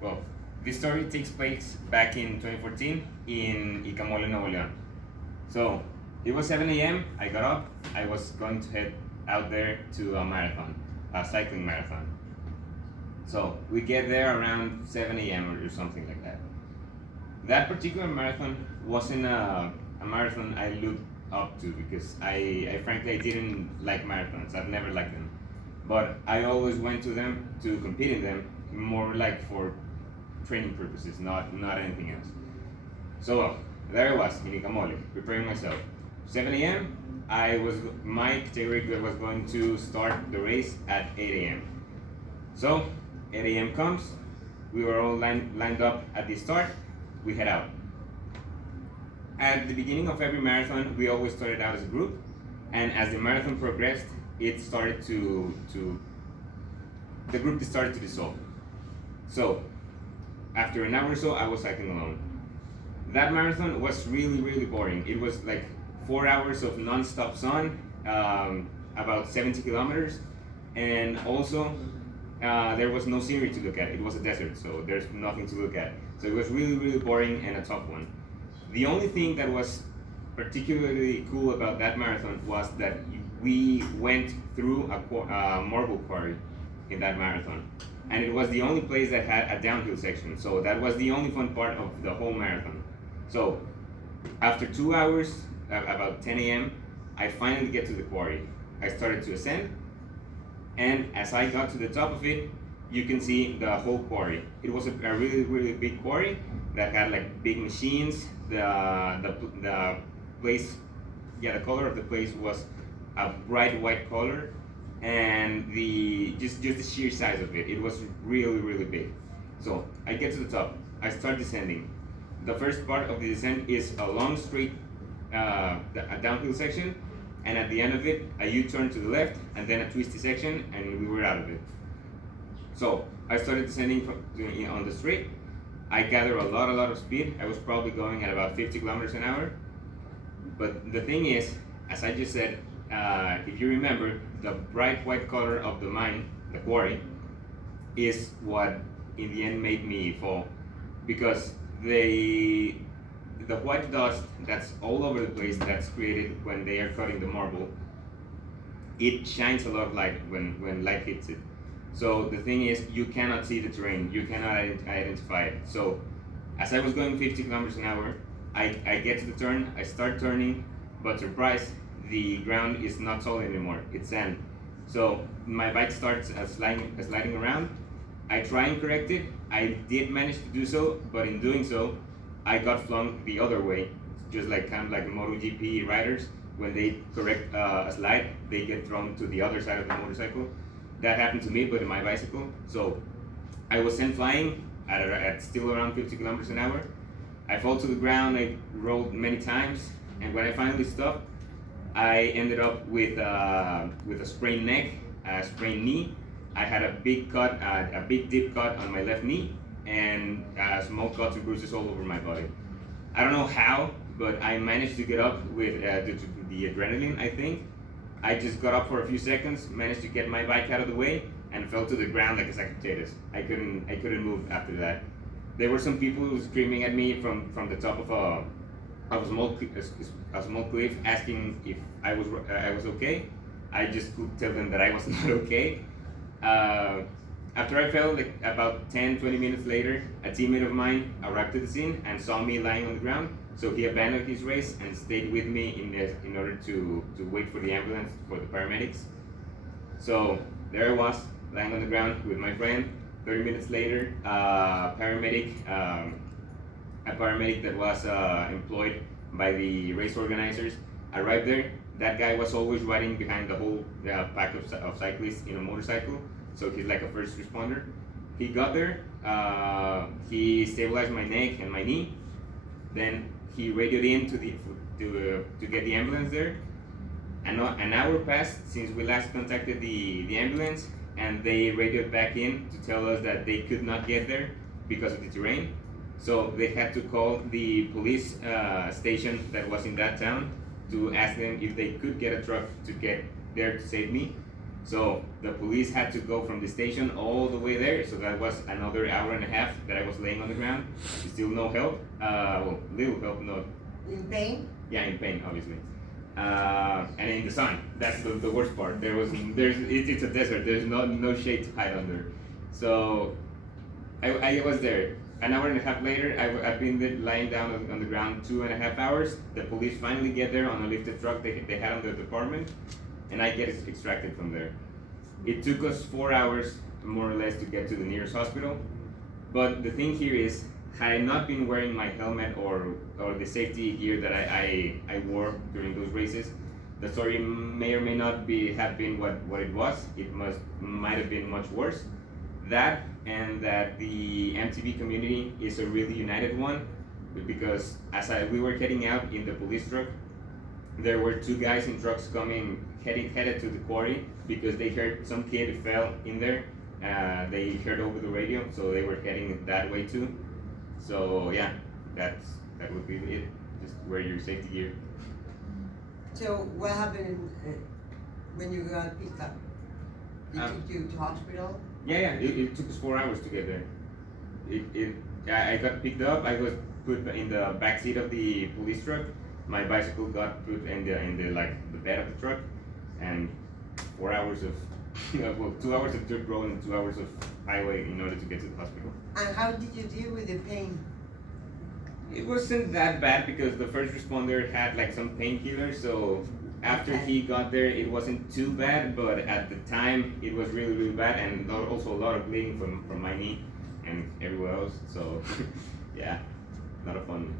Well, this story takes place back in 2014 in Icamole, Nuevo León. So it was 7 a.m. I got up. I was going to head out there to a marathon, a cycling marathon. So we get there around 7 a.m. or something like that. That particular marathon wasn't a marathon I looked up to because I frankly I didn't like marathons. I've never liked them, but I always went to them to compete in them more like for training purposes, not anything else. So there I was in Icamole, preparing myself. 7 a.m. My category was going to start the race at 8 a.m. So 8 a.m. comes, we were all lined up at the start, we head out. At the beginning of every marathon, we always started out as a group, and as the marathon progressed, it started the group started to dissolve. So after an hour or so, I was cycling alone. That marathon was really boring. It was like 4 hours of non-stop sun, about 70 kilometers, and also there was no scenery to look at. It was a desert, so there's nothing to look at. So it was really boring and a tough one. The only thing that was particularly cool about that marathon was that we went through a marble quarry in that marathon, and it was the only place that had a downhill section. So that was the only fun part of the whole marathon. So after 2 hours, about 10 a.m., I finally get to the quarry. I started to ascend, and as I got to the top of it, you can see the whole quarry. It was a really big quarry that had like big machines. The place, yeah, the color of the place was a bright white color, and the just the sheer size of it, it was really big. So I get to the top. I start descending. The first part of the descent is a long straight, a downhill section, and at the end of it, a U-turn to the left, and then a twisty section, and we were out of it. So I started descending on the straight. I gathered a lot of speed. I was probably going at about 50 kilometers an hour. But the thing is, as I just said, if you remember, the bright white color of the mine, the quarry, is what in the end made me fall, because the white dust that's all over the place, that's created when they are cutting the marble, it shines a lot of light when light hits it. So the thing is, you cannot see the terrain, you cannot identify it. So as I was going 50 kilometers an hour, I get to the turn, I start turning, but surprise, the ground is not solid anymore, it's sand. So my bike starts sliding around. I try and correct it. I did manage to do so, but in doing so, I got flung the other way. Just like kind of like MotoGP riders, when they correct a slide, they get thrown to the other side of the motorcycle. That happened to me, but in my bicycle. So I was sent flying at still around 50 kilometers an hour. I fall to the ground. I rolled many times, and when I finally stopped, I ended up with a sprained neck, a sprained knee. I had a big cut, a big deep cut on my left knee, and small cuts and bruises all over my body. I don't know how, but I managed to get up with the adrenaline, I think. I just got up for a few seconds, managed to get my bike out of the way, and fell to the ground like a sack of potatoes. I couldn't move after that. There were some people screaming at me from the top of a small cliff, asking if I was okay. I just could tell them that I was not okay. After I fell, like about 10-20 minutes later, a teammate of mine arrived to the scene and saw me lying on the ground. So he abandoned his race and stayed with me in order to wait for the ambulance, for the paramedics. So there I was, lying on the ground with my friend. 30 minutes later, a paramedic that was employed by the race organizers arrived there. That guy was always riding behind the whole pack of cyclists in a motorcycle, so he's like a first responder. He got there, he stabilized my neck and my knee, then he radioed in to get the ambulance there. An hour passed since we last contacted the ambulance, and they radioed back in to tell us that they could not get there because of the terrain. So they had to call the police station that was in that town to ask them if they could get a truck to get there to save me. So the police had to go from the station all the way there, so that was another hour and a half that I was laying on the ground. Still no help, well, little help, not. In pain? Yeah, in pain, obviously. And in the sun, that's the worst part. It's a desert, there's no shade to hide under. So I was there. An hour and a half later, I've been there lying down on the ground 2.5 hours. The police finally get there on a lifted truck they had on the department, and I get extracted from there. It took us 4 hours, more or less, to get to the nearest hospital. But the thing here is, had I not been wearing my helmet or the safety gear that I wore during those races, the story may or may not have been what it was. It might have been much worse. That, and that the MTV community is a really united one, because as we were heading out in the police truck, there were 2 guys in trucks headed to the quarry because they heard some kid fell in there. They heard over the radio, so they were heading that way too. So yeah, that would be it. Just wear your safety gear. So what happened when you got picked up? They took you to hospital? Yeah. It took us 4 hours to get there. I got picked up. I was put in the back seat of the police truck. My bicycle got put in the bed of the truck, and 4 hours of well, 2 hours of dirt road and 2 hours of highway in order to get to the hospital. And how did you deal with the pain? It wasn't that bad because the first responder had like some painkillers, so after he got there it wasn't too bad, but at the time it was really, really bad, and also a lot of bleeding from my knee and everywhere else, so yeah, not a fun